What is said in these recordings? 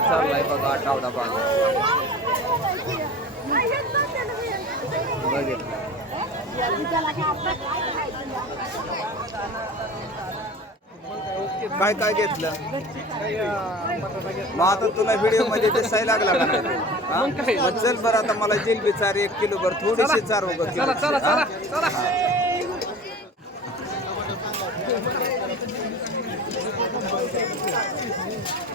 चांगला चाललाय बघा आठवडा बाजार बघितलं. काय काय घेतलं? मग आता तुला व्हिडिओमध्ये दिसायला लागला का नाही? चल बरं आता मला जिलबी चार एक किलो भर थोडीशी चार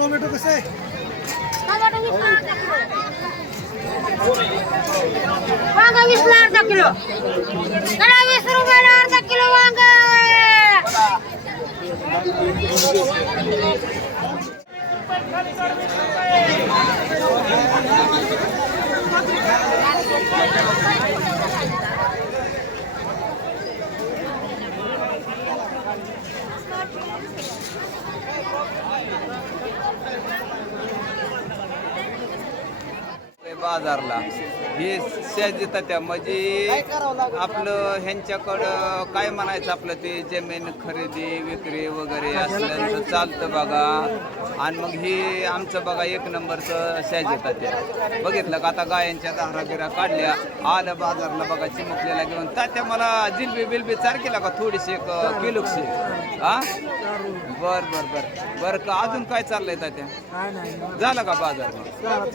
टोमॅटो कसं आहे वांगा वीसला अर्धा किलो चला वीस रुपयाला अर्धा किलो वांगा बाजारला. हे शेत त्या. म्हणजे आपलं ह्यांच्याकडं काय म्हणायचं आपलं ते जमीन खरेदी विक्री वगैरे असलं चालतं बघा. आणि मग हे आमचं बघा एक नंबरचं शेज येतात त्या. बघितलं का? आता गायांच्या धारा बिरा काढल्या. आलं बाजारला बघा चिमुकलेला घेऊन. तात्या मला जिलबी बिलबी चार केला का? थोडीशी एक किलोची. हा बर बर बर. बर का? अजून काय चाललंय तात्या? नाही. झालं का बाजार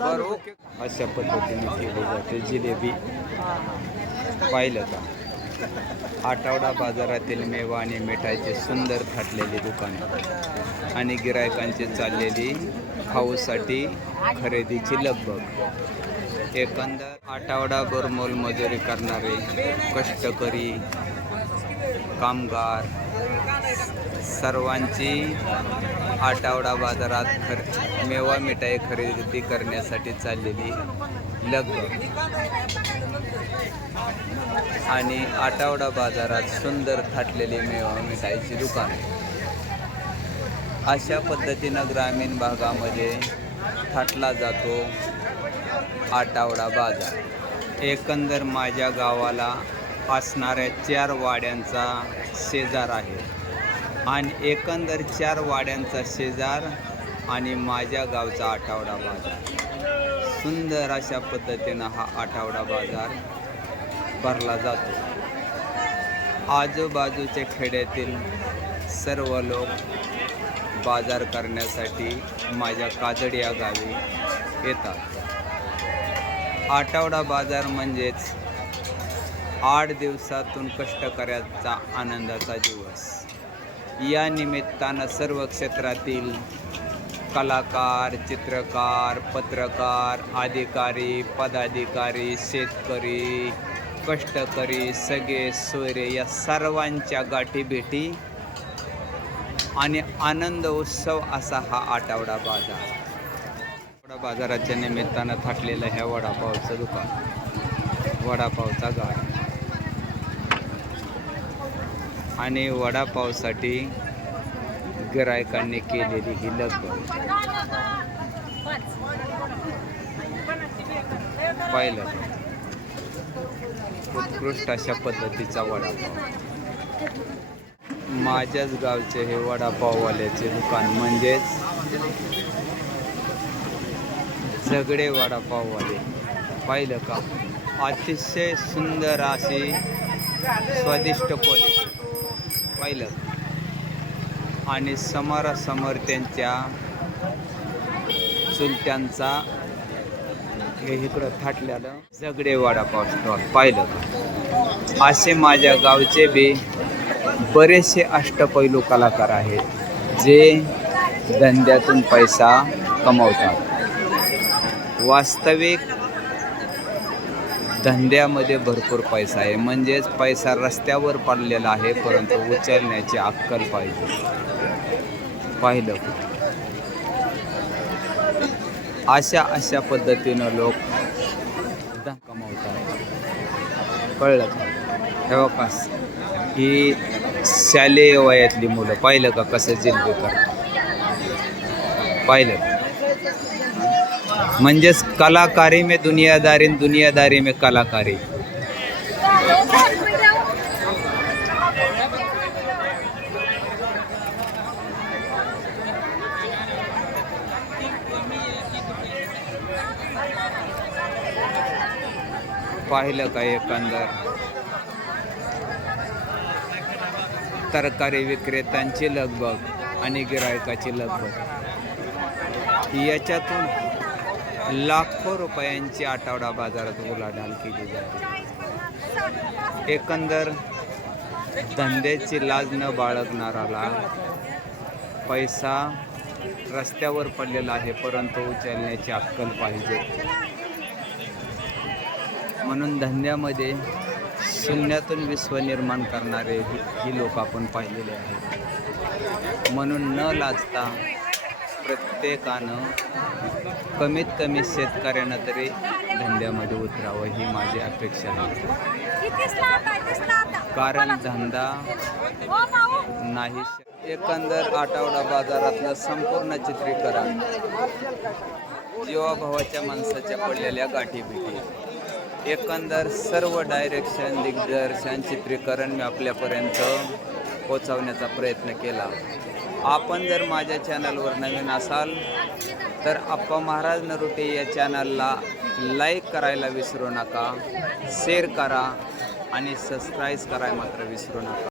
बरं ओके. अशा पद्धतीने केली जाते जिलेबी. पाहिलं का? आठवडा बाजारातील मेवा आणि मिठाईचे सुंदर थाटलेली दुकाने आणि गिरायकांची चाललेली खाऊसाठी खरेदीची लगबग. एकंदर आठवडाभर मोलमजुरी करणारे कष्टकरी कामगार सर्वांची आठवडा बाजारात खर मेवा मिठाई खरेदी करण्यासाठी चाललेली लग्न आणि आठवडा बाजारात सुंदर थाटलेली मेवा मिठाईची दुकान. अशा पद्धतीनं ग्रामीण भागामध्ये थाटला जातो आठवडा बाजार. एकंदर माझ्या गावाला असणाऱ्या चार वाड्यांचा शेजार आहे. आणि एकंदर चार वाड्यांचा शेजार आणि माझ्या गावचा आठवडा बाजार. सुंदर अशा पद्धतीनं हा आठवडा बाजार भरला जातो. आजूबाजूच्या खेड्यातील सर्व लोक बाजार करण्यासाठी माझ्या काजड या गावी येतात. आठवडा बाजार म्हणजेच आठ दिवसातून कष्टकऱ्याचा आनंदाचा दिवस. या निमित्तानं सर्व क्षेत्रातील कलाकार चित्रकार पत्रकार अधिकारी पदाधिकारी शेतकरी कष्टकरी सगळे सोयरे या सर्वांच्या गाठीभेटी आणि आनंद उत्सव असा हा आठवडा बाजार. आठवडा बाजाराच्या निमित्तानं थाटलेलं ह्या वडापावचं दुकान. वडापावचा गाड आणि वडापावसाठी गिरायकांनी केलेली ही लगबग. पाहिलं. उत्कृष्ट अशा पद्धतीचा वडापाव. माझ्याच गावचे हे वडापाववाल्याचे दुकान म्हणजेच झगडे वडापाववाले. पाहिलं का? अतिशय सुंदर अशी स्वादिष्ट क्वालिटी पाहिलं? का? आणि समोरासमोर त्यांच्या चुलत्यांचा हे इकडं थाटलेलं झगडे वडापाव स्टॉल पाहिलं. असे माझ्या गावचे बी बरेचसे अष्टपैलू कलाकार आहेत जे धंद्यातून पैसा कमवतात. वास्तविक धंद्यामध्ये भरपूर पैसा आहे म्हणजेच पैसा रस्त्यावर पडलेला आहे परंतु उचलण्याची अक्कल पाहिजे. पाहिलं. अशा अशा पद्धतीनं लोक धन कमावतात. कळलं का? हे ही शालेय वयातली मुलं पाहिलं का कसं जिल्हे करतात पाहिलं. म्हणजेच कलाकारी में दुनियादारी दुनियादारी में कलाकारी. पाहिलं का एकंदर? तरकारी विक्रेत्यांची लगबग आणि गिरायकाची लगबग. याच्यातून लाखो रुपयांची आठवडा बाजारात उलाढाल केली जाते. एकंदर धंद्याची लाज न बाळगणाराला पैसा रस्त्यावर पडलेला आहे परंतु उचलण्याची अक्कल पाहिजे. म्हणून धंद्यामध्ये शून्यातून विश्व निर्माण करणारे ही लोक आपण पाहिलेले आहेत. म्हणून न लाजता प्रत्येकानं कमीत कमी शेतकऱ्यानं तरी धंद्यामध्ये उतरावं ही माझी अपेक्षा आहे. कारण धंदा नाही एकंदर आठवडा बाजारातलं संपूर्ण चित्रीकरण जीवाभावाच्या माणसाच्या पडलेल्या गाठीभेटी. एकंदर सर्व डायरेक्शन दिग्दर्शन चित्रीकरण मी आपल्यापर्यंत पोचवण्याचा प्रयत्न केला. आपण जर माझ्या चॅनलवर नवीन असाल तर आप्पा महाराज नरुटे या चॅनलला लाईक करायला विसरू नका शेअर करा आणि सबस्क्राईब करायला मात्र विसरू नका.